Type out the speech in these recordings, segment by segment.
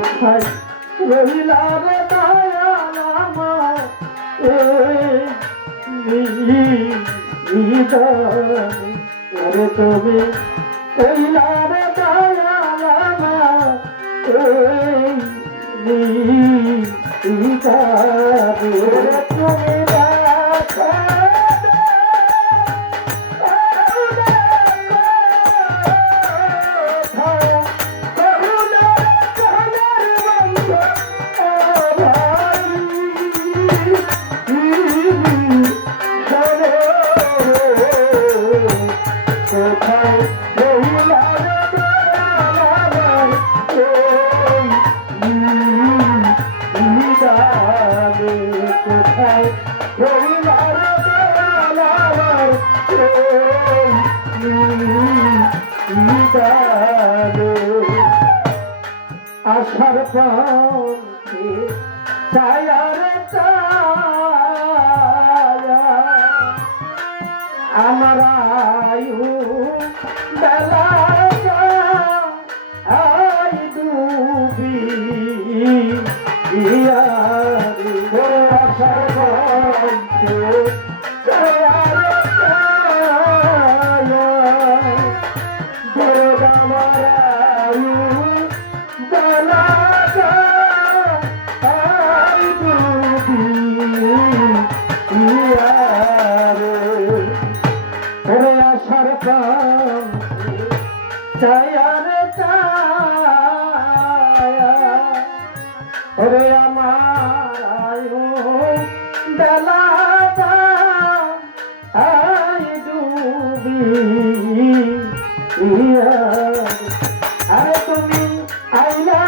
কোথায় রহিলা রে দয়াল আমার ওরে তুমি রহিলা রে দয়াল আমার তুমি আশার পথে ছায়ার ছায়া আমার আয়ু বেলা আই ডুবি আশার পথে ছায়ার ছায়া আমার আয়ু ওরে আমার আয়ু বেলা আই ডুবি আরে তুমি আইলা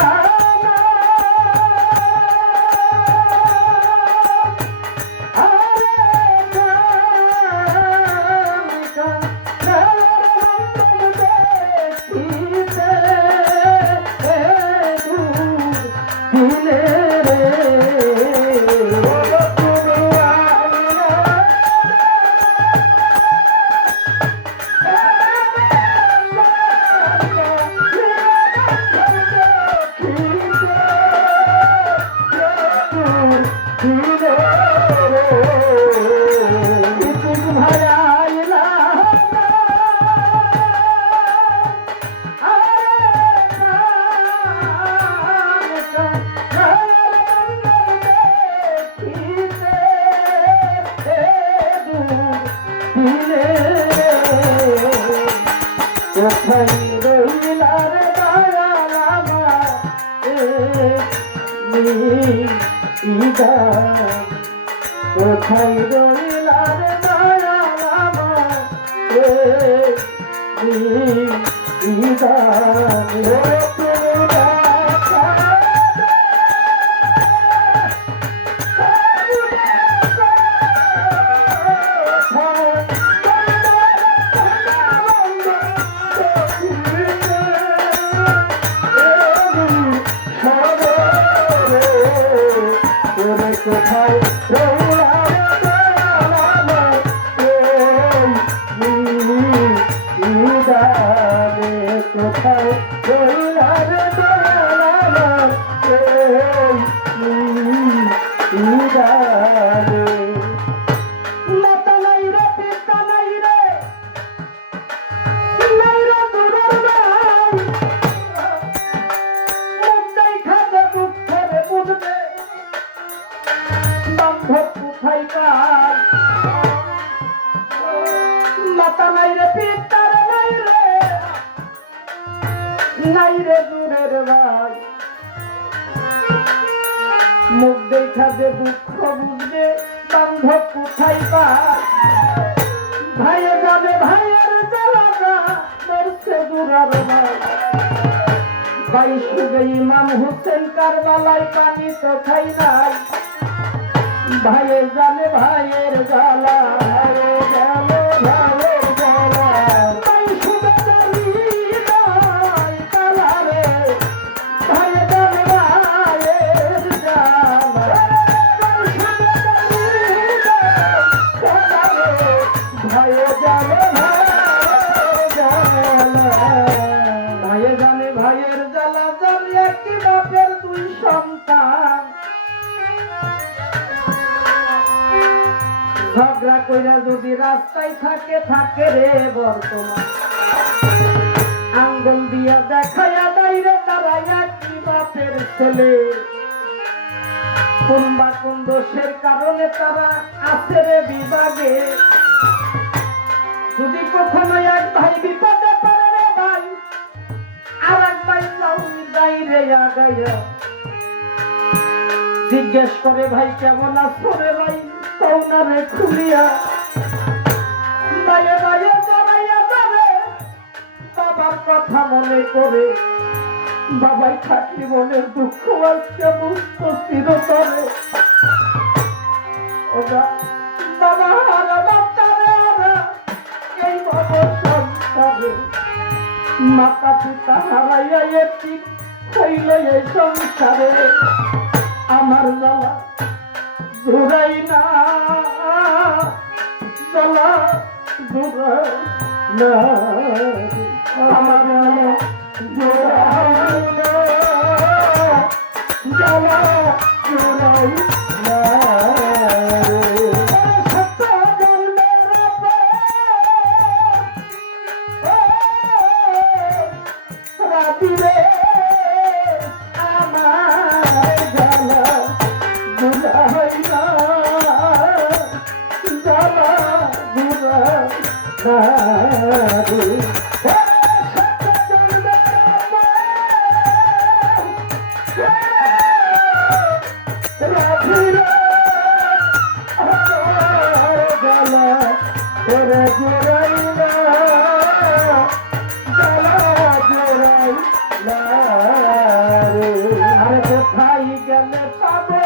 কোথায় রহিলা রে দয়াল আমার কোথায় রহিলা রে দয়াল আমার কোথায় রহিলা রে দয়াল আমার কোথায় রহিলা রে দয়াল আমার মাতা নাই রে পিতা নাই রে দূরের ভাই মুখ দেখা যে দুঃখের বুঝবে বান্ধব কোথায় পাই মাতা নাই রে পিতা নাই রে দূরের ভাই মুখ দেখা যে দুঃখ বুঝবে বান্ধব কোথায় পাই ভাইয়ে যাবে ভাইয়ের জ্বালা মরছে দূরের ভাই ভাই শুধু ইমাম হোসেন কারবালায় পানি তো খাই নাই ভাইয়ে জানে ভাইয়ের জ্বালা ভাইয়ের জ্বালা জানি একটি বাপের কইরা যদি রাস্তায় থাকে থাকে রে বর্তমান আঙ্গুল দিয়া দেখায়া দাইরে দাঁড়াইয়া কি বাপের ছেলে কোন বা কোন দোষের কারণে তারা আছে রে বিভাগে যদি কখনো এক ভাই বিপদে পড়ে রে ভাই আর এক ভাই যাই রে আগাইয়া জিজ্ঞেস করে ভাই কেমন আছো রে ভাই কৌনা রে খুলিয়া বাইরে বাইরে জড়াইয়া যাবে বাবার কথা মনে করে বাবাই থাকলে মনের দুঃখ আজকে বুঝতো চিরতরে ওরা বাবা হারা বাচ্চারে ওরা এই ভব সংসারে মাতা পিতা হারাইয়া এটি হইল এই সংসারে আমার জ্বালা জোড়াই না জ্বালা জোড়াই না আমার জোড়াই না জ্বালা জোড়াই না রাতিরে আমার জ্বালা জোড়াই না জ্বালা জোড়াই না আরে কোথায় গেলে পাবে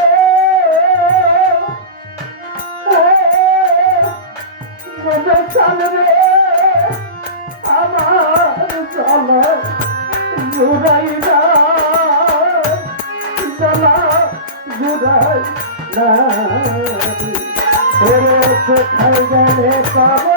চালবে আমার চল জুড়াই না চলা জুড়াই না কোথায় গেলে পাবে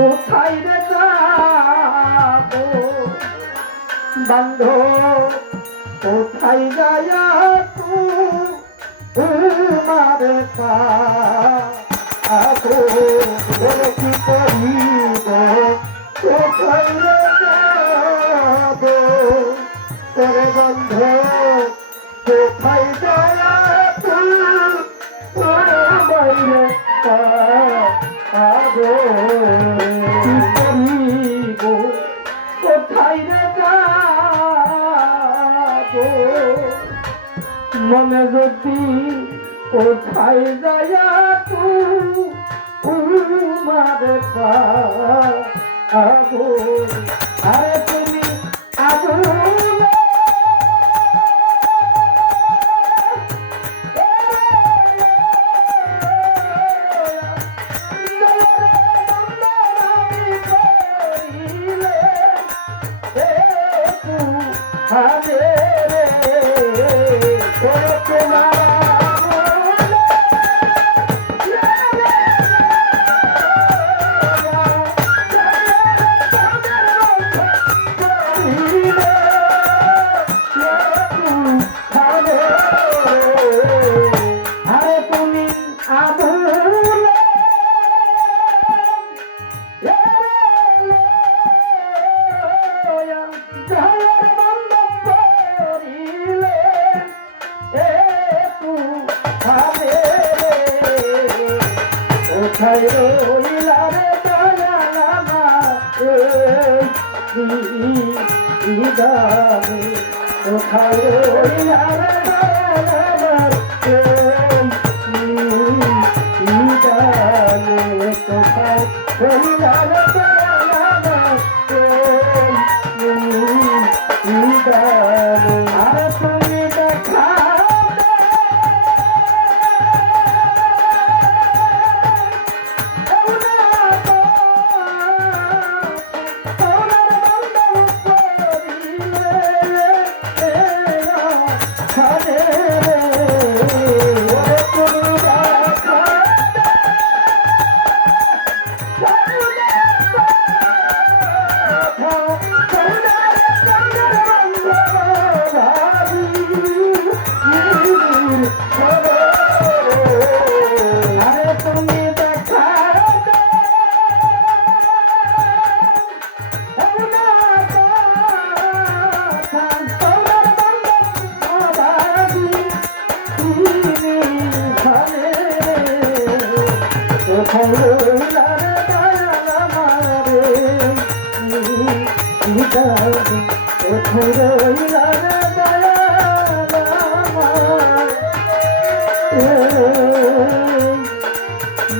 কোথায় রে যাব বান্ধব কোথায় যায়া তোমার পাবো বলে কি করিব কোথায় রে যাব তোরে বান্ধব কোথায় যায়া তোমার পাবো কি করিব কোথায় রে যাব মনে যদি কোথায় যায়া তোমার পাবো আরে তুমি আগুন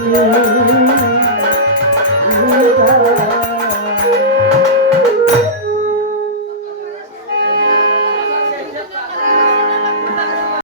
Yeah.